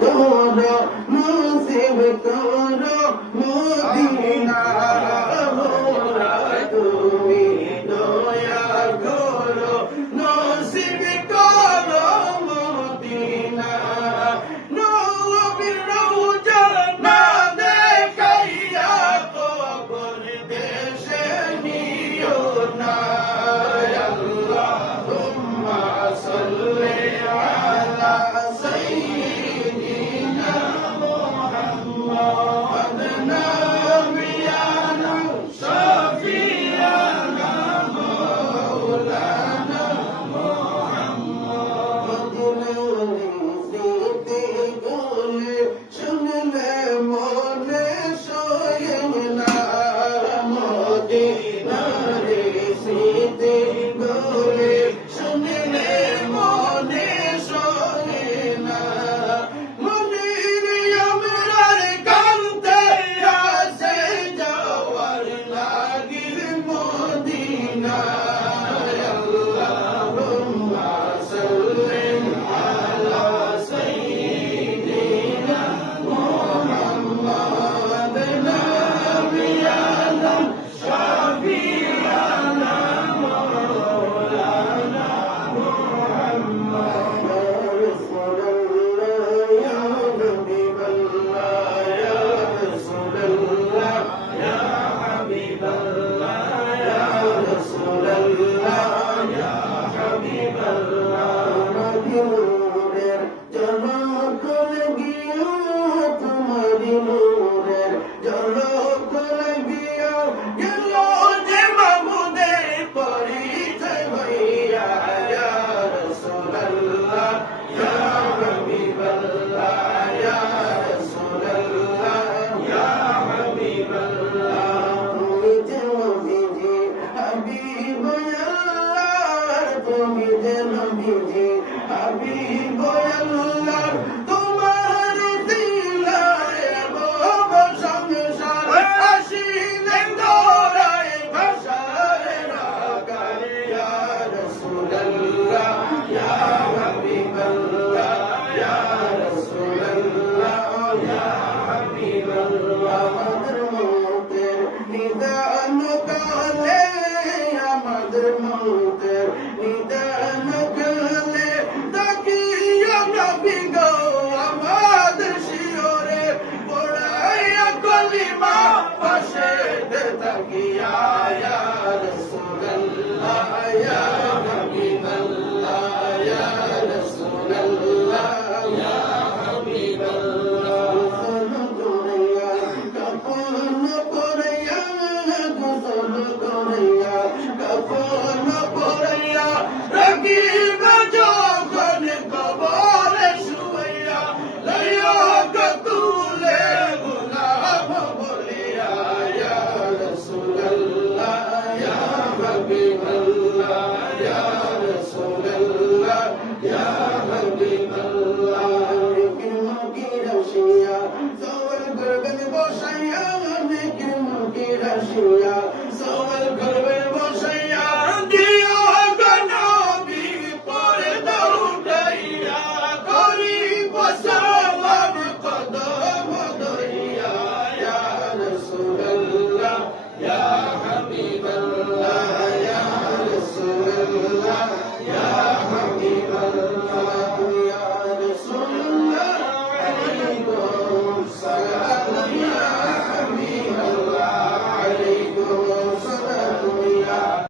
করো নসিব করো মদিনা মৌলা তুমি দয়া করো নসিব করো মদিনা নবীর রওজা না দেখাইয়া কবর দেশে নিও না আল্লাহুম্মা সাল্লি আলা সাইয়্যিদিনা মুহাম্মদ নাবিয়ানা শাফিয়ানা মাওলানা মুহাম্মদ সিতে বলে শুনলে মনে সয়ে না মদিনার সিতে বলে শুনলে মনে সয়ে না মনির আমরার কান্তে আসে যাওয়ার লাগির মদিনা আল্লাহুম্মা সাল্লি আলা সাইয়্যিদিনা মুহাম্মদ নাবিয়ানা শাফিয়ানা মাওলানা মুহাম্মদ ইয়া রাসূলুল্লাহ ইয়া হাবিবাল্লাহ ইয়া হাবিবাল্লাহ ইয়া রাসূলুল্লাহ ইয়া হাবিবাল্লাহ নূরের ঝলক লাগিয়া তোমারি নূরের ঝলক লাগিয়া গেল যে মাহমুদের পরিচয় হইয়া ইয়া রাসূলুল্লাহ ইয়া হাবিবাল্লাহ ইয়া রাসূলুল্লাহ ইয়া হাবিবাল্লাহ তুমি যে নবীজি হাবিব আল্লাহ তুমি যে নবীজি হাবিব আল্লাহ